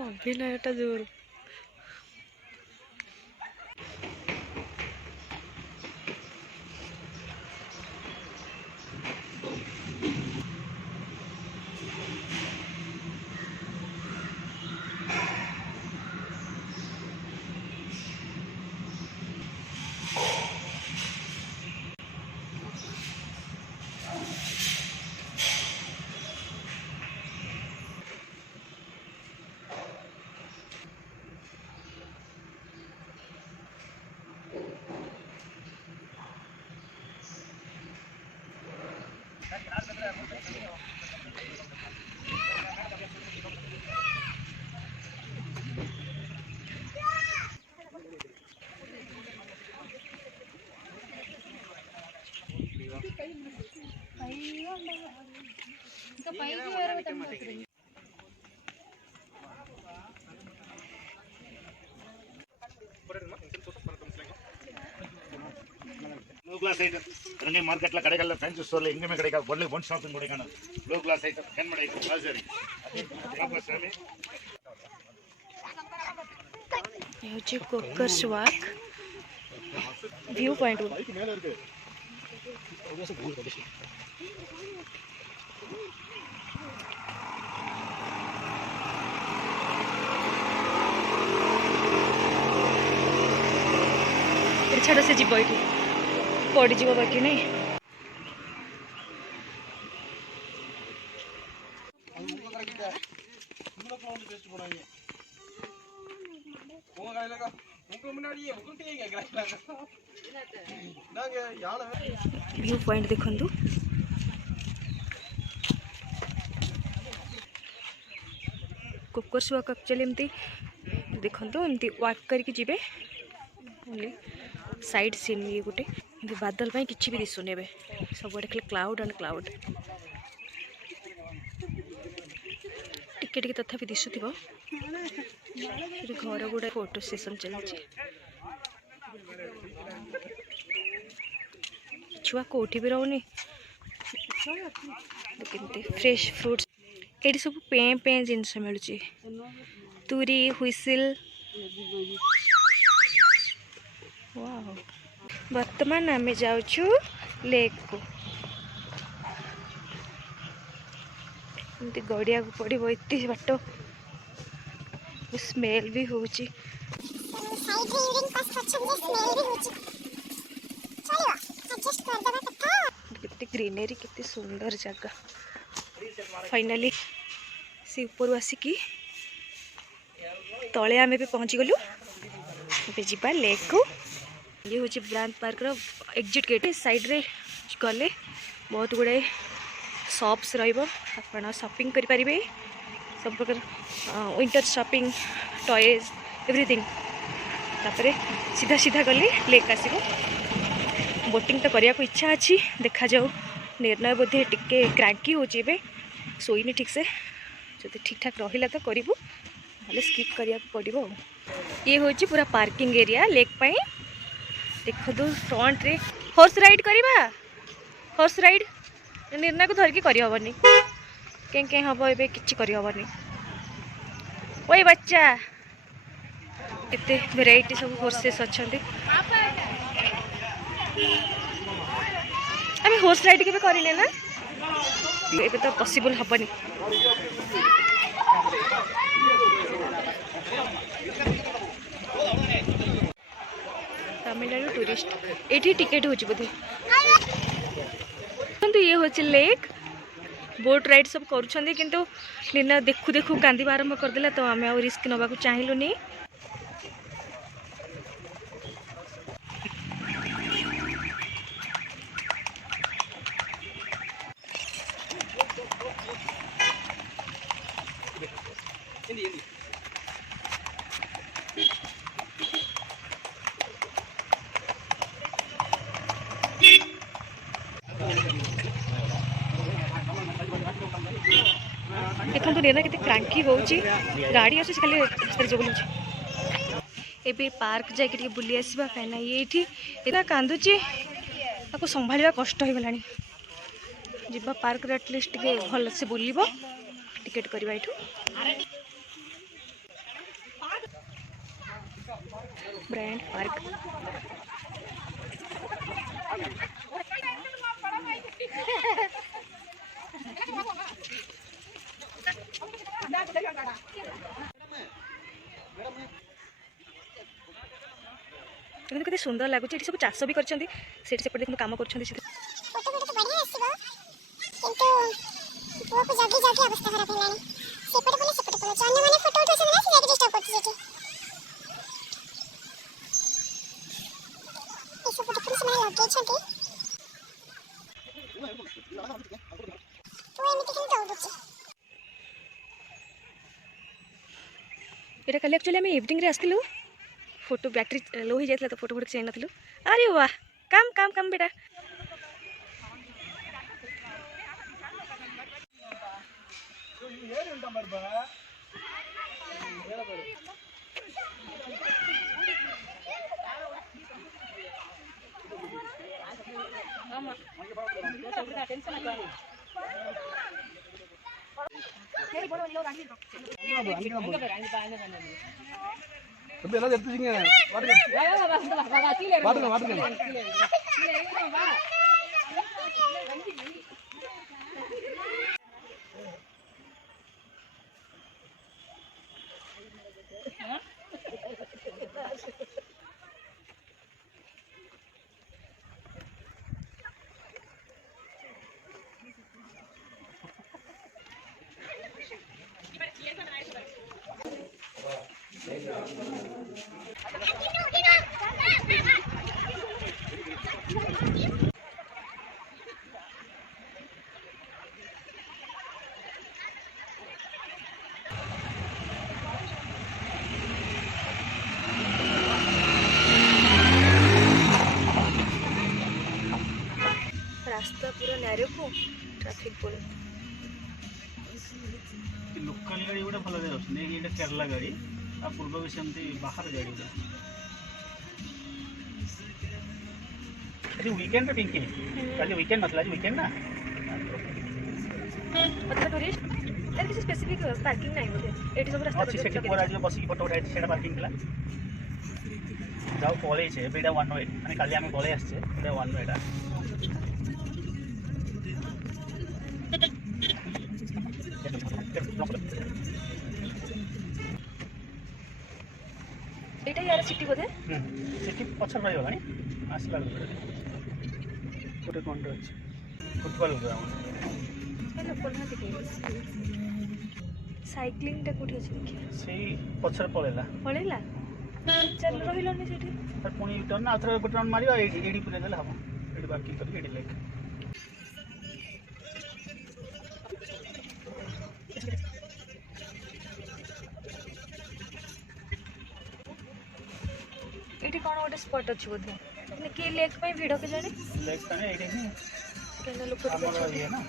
अभिनयटा जोर low class item ரெண்டே மார்க்கெட்ல கடைகள்ல ஃபேன்சி ஸ்டோர்ல எங்கேயுமே கிடைக்காது. Only one shopping Kodaikanal. Low class item handmade item ராஜரி ये कुकर स्वाक व्यू पॉइंट छाड़ से जीव ये पड़ज बाकी नहीं व्यू पॉइंट देखु कुकर स्वाक एक्चुअली एमती देखु एमती वाक करके जी साइड सीन ये गोटे बादल पाई किसी भी दिशुनि सब खाली क्लाउड एंड क्लाउड टिके टिके तथापि दिशुथिब घर गुड़ा फोटो सेशन चलती छुआ कौटी भी रोनी फ्रेश फ्रूट्स ये सब पे पे जिनस मिलूँ तुरी हुइसिल वाओ वर्तमान आम जाऊँ लेक को गड़िया को पड़ो एत बाट स्मेल भी हो ग्रीनरी केते सुंदर जगह फाइनली से ऊपर आसिकी तले आम भी पहुँची गलु जा लेक को ये हूँ ब्रांड पार्क रो एग्जिट गेट साइड रे गले बहुत गुड़ाए शॉप्स रहा शॉपिंग करें सब प्रकार विंटर शॉपिंग टॉयज एवरीथिंग तापरे सीधा सीधा गले लेक आसो बोटिंग तो करने को इच्छा अच्छी देखा जाऊ निर्णय बोधे टिके क्रांकी हो शोनी ठीक से जो ठीक ठाक रहा तो करूँ ना स्किप करिया पड़ो। ये हूँ पूरा पार्किंग एरिया लेक पाई देखो फ्रंट रे हॉर्स राइड करवा हॉर्स राइड निर्णय को धरिकी करहबनी कहीं हम ए कि करहबनी ओए बच्चा एते वेराइटी सब हॉर्सेस अच्छा आम हॉर्स राइड के करें ना ये तो पॉसिबल हेनी तमिलनाडु टूरिस्ट ये टिकेट हो बोधे ये हूँ लेक बोट राइड सब करुँच किंतु लीना देखू देखू कांदिबा आरंभ करदेला तो आम आउ रिस्क नबाकू चाहिलुनी। देखो रीना के क्रांकी हो गाड़ी आस खाली रास्ते जो बुलूँ ए पार्क जाकि बुली आसवा कहीं ये कांदुची आपको संभाल कष्ट हो गलानी जीवा पार्क रे एटलिस्ट टे भल से बुल टिकेट करवा ये ब्रांड पार्क देखते सुंदर लगुच सब चाष भी करपटे देखते कम कर ये कल एक्चुअली आम इवनिंग रे आसलु फोटो बैटरी लो हो जाता तो फोटो फोटो चाहिए नलु। अरे वाह काम काम काम बेटा रास्ता पूरा नैरो को ट्रैफिक बोल लोकल गाड़ी गोटे भल जाऊँ ये केरला गाड़ी आ पूर्व भी सेमती बाहर गाड़ी वीकेंड पिंकी कल वीकेंड नथला वीकेंड ना मतलब टूरिस्ट किसी स्पेसिफिक पार्किंग नहीं बोले एटी सब रास्ता अच्छी सेठी पूरा आज बसिक फोटो उठाई सेटा पार्किंग थला जाऊ पळे छे बेटा वन वे माने काली आमे पळे आछे बेटा वन वे टा एटा यार सिटी बोधे सिटी पछर रही होगा आसला गोटे कौन अच्छे फुटबल साइक्लिंग टा कोठी अछि देखिया से पछर पळेला पळेला चल रहिलनी सेठी पर पुनी टर्न आथर गोटे टर्न मारियो एडी पुरे देला हम एडी पार्किंग कर एडी लेक एटी कोन गोटे स्पॉट अछि बोधे ने के लेक पे भिड़ के जाने लेक तने एडी नहीं केना लोक हमर ये ना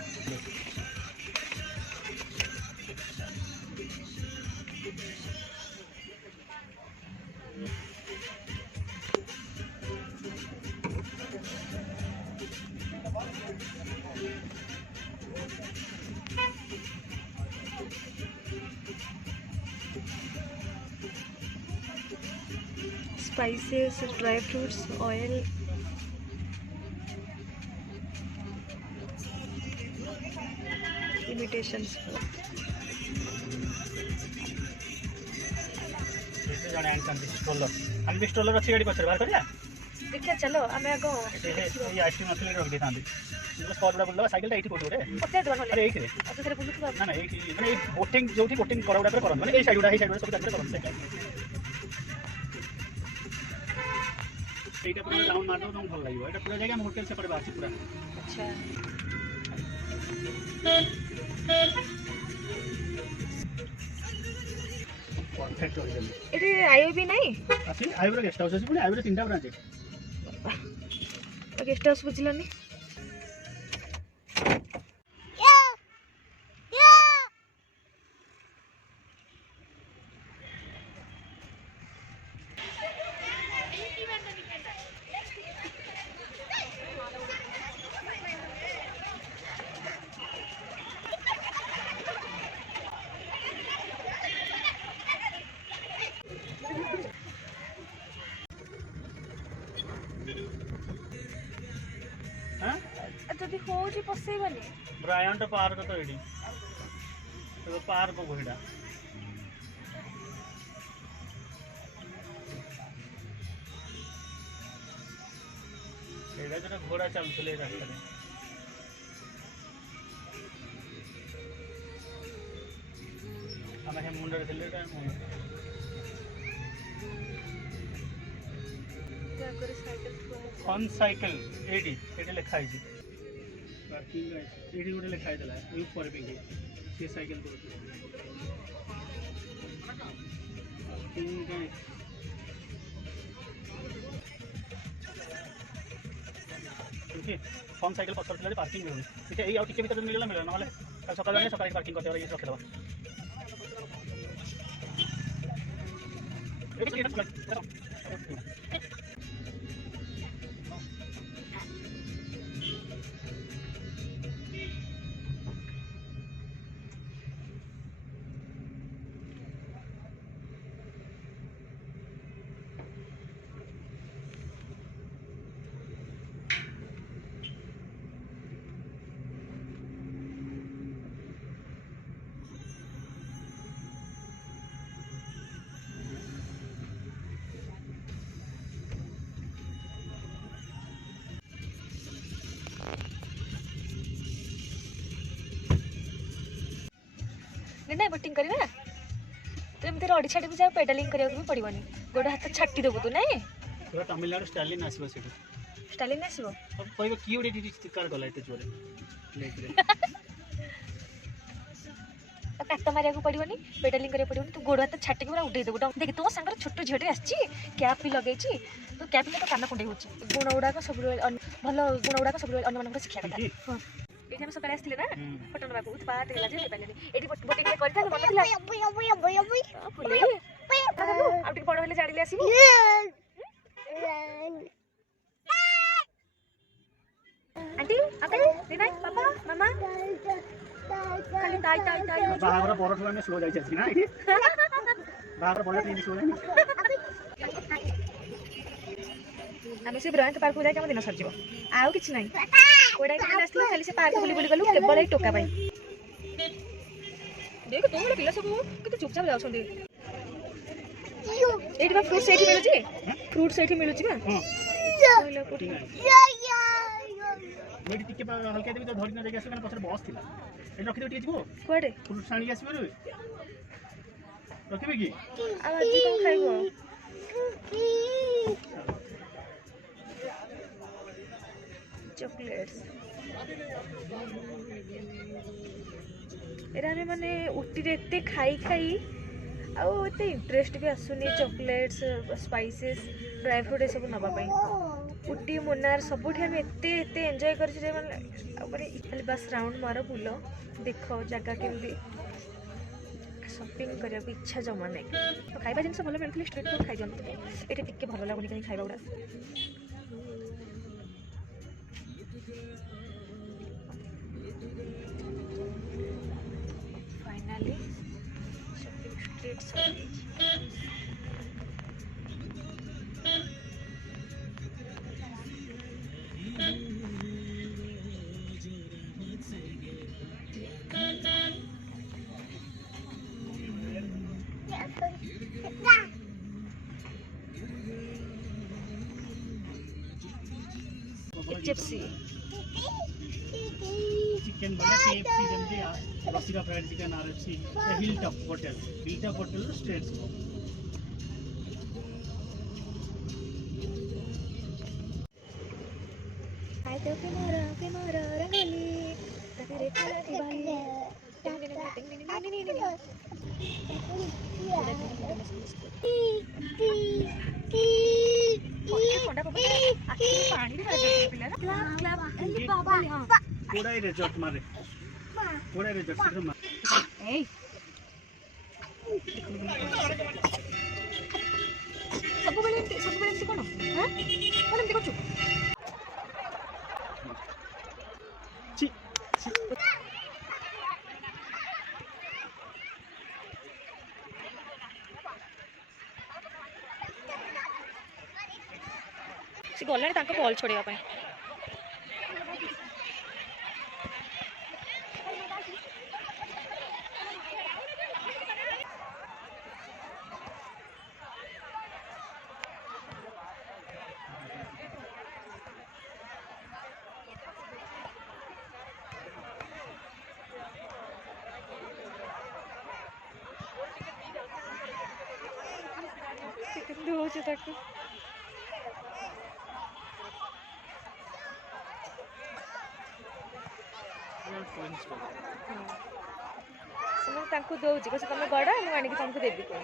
spices, dry fruits, oil. Imitations. जने आन स्ट्रोलर हम भी स्ट्रोलर अच्छी गाड़ी पछर बाहर करिया देखिए चलो आम आग ये आइसक्रीम नथले रख देता स्पॉट गुड़ा बुलवा साइकेल एठी कोठी गोटे पचार देवा अरे ना एठी तो से बुलुथुवा ना ना एठी माने बोटिंग जोठी बोटिंग करा गुड़ा करन माने ए साइड गुड़ा सब जाके करन एटा पूरा राउंड मार दो तुम भल लागियो एटा पूरा जगह होटल से पड़े बासी पूरा अच्छा परफेक्ट हो गई एटी आयो भी नहीं आसी आइब्रो गेस्ट हाउस अछि पुनी आइब्रो तीनटा ब्रांच गेस्ट हाउस बुझलनी हां जदि होजी पसेबनी ब्रायंट पार्क तो एडी तो पार्क कोहिडा एडा जो घोड़ा चलथले रास्ता रे आमे हे मुंडर थिले टा फन साइकिल एडी एडी लिखा है जी पार्किंग एडी गोटे लिखा है यू पर पे से साइकिल को पार्किंग ओके फन साइकिल पत्थर थिले पार्किंग मिलुनी ठीक है ए आ टिके भीतर मिलला मिलला नहले सकाळ जाने सकाळ पार्किंग करते ये रखे दबा नहीं बोटिंग करवा तो एमती रड़ी छाड़ी भी जाओ पेडालिंग करने भी पड़ोनी गोड़ हाथ छाटी देबू तू नहीं पूरा तमिलनाडु स्टाइलिन आसीबो सेठी स्टाइलिंग आसीबो अब कहबो की ओडी चित्कार गला एते जोरे लेक रे काट मारिया को पड़ोनी पेडालिंग करने पड़ोनी तू गोड़ हाथ छाटी पूरा उठे देबू देख तो सांगर छोट झीटे आसी कैप भी लगे तो कैप तो कान कुंडे हो गुण गुड़ाक सब भल गुण गुड़ाक सब अन्य शिक्षा कथा ये हम सकाळे आस्थिले ना फोटो नबा को उत्पात गेला जे पालेनी एडी बोटिंग ले करथा मन थिला फुले आउटी बड़ हेले जाडी ले आसीबो आंटी अंकल दीदी पापा मामा खाली ताई ताई ताई बाहागर परठ लाने स्लो जाई छी ना एठी बाहागर बड़ा तीन स्लो जाई आमे से ब्रांच पार्क को जाके हम दिन सर जीवो आउ किछ नाही कोडा के आस्थिले खाली से पार्क बुली बुली गलु केवल ए टोका पाई देख तो मोर पिला सब केते चुपचाप जाउ छंदी एठी बा फ्रूट सेठी मिलु छी फ्रूट सेठी मिलु छी बा कोइला कोठी मेडी टिके हल्का देबी तो धरि न जाके आसे माने पछर बस थिला ए रखि देटी जीवो कोडे फ्रूट साणी आसीबो रे रखिबे की आ आज कोन खाइबो चॉकलेट्स एरा रे माने उटी रे एते खाई खाई आउ एते इंटरेस्ट भी आसुनी चॉकलेट्स स्पाइसेस ड्राई फ्रूट सब नबा पई उटी मुन्नार सबुठी हम एते एते एंजॉय कर जे माने खाली बस राउंड मारो बुलो देखो जगह केमती शॉपिंग करिया इच्छा जमा नहीं तो खाइबा जिनस भलो मिलथि स्ट्रीट फूड खाइ जन एटे टिके भलो लागुनी कहीं खाइबा उडा finally shopping street HFC chicken बोला KFC जमते Rasika fried chicken RFC hilltop hotel स्ट्रेट्स Ayo ke mora rangoli tapi rekala di Bali कोड़ा रिजॉर्ट मारे कोड़ा रिजॉर्ट से मारे ସବୁବେଳେ ଏମିତି କଣ କଣ ଏମିତି କରୁଛୁ ସେ ଗଲାଣି ତାଙ୍କ ବଲ୍ ଛଡ଼େଇବା ପାଇଁ କେମିତି ହେଉଛି ତାକୁ ସେମାନେ ତାଙ୍କୁ ଦଉଛି କହୁଛି ତମେ ଗଡ଼ ମୁଁ ଆଣିକି ତମକୁ ଦେବି କଣ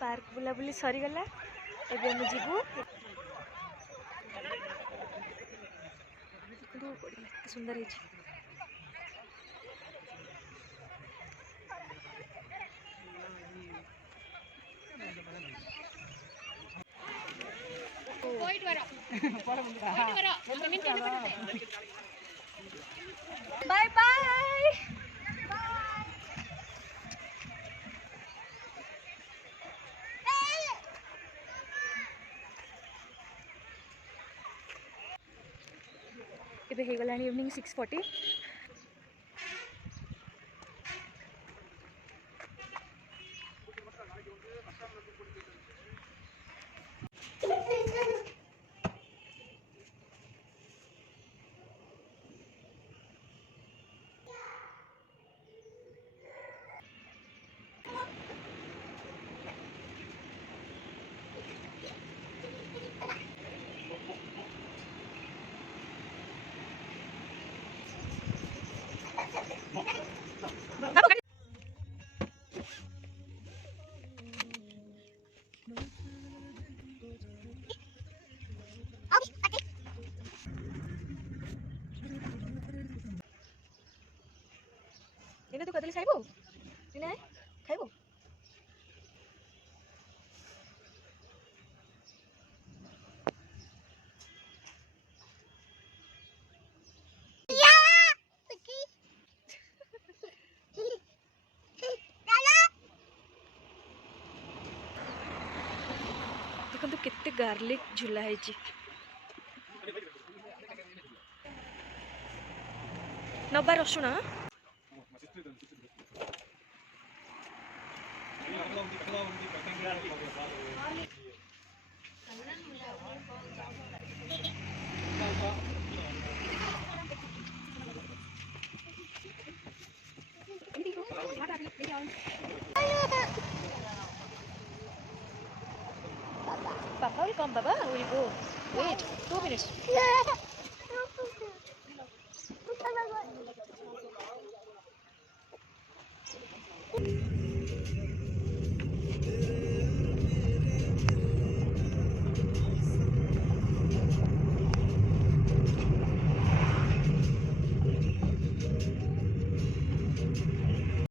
पार्क बुलाबुली सरीगला एबे हम जीवु बढ़िया सुंदर है बाय बाय ଏବେ ହେଇଗଲାଣି ଇଭିନିଂ 6:40 इने तू कदली खाइबो इने खाइबो देखो केते गार्लिक झुला है जी नबा रसुण Papa will come, Baba. We'll go. Wait, 2 minutes.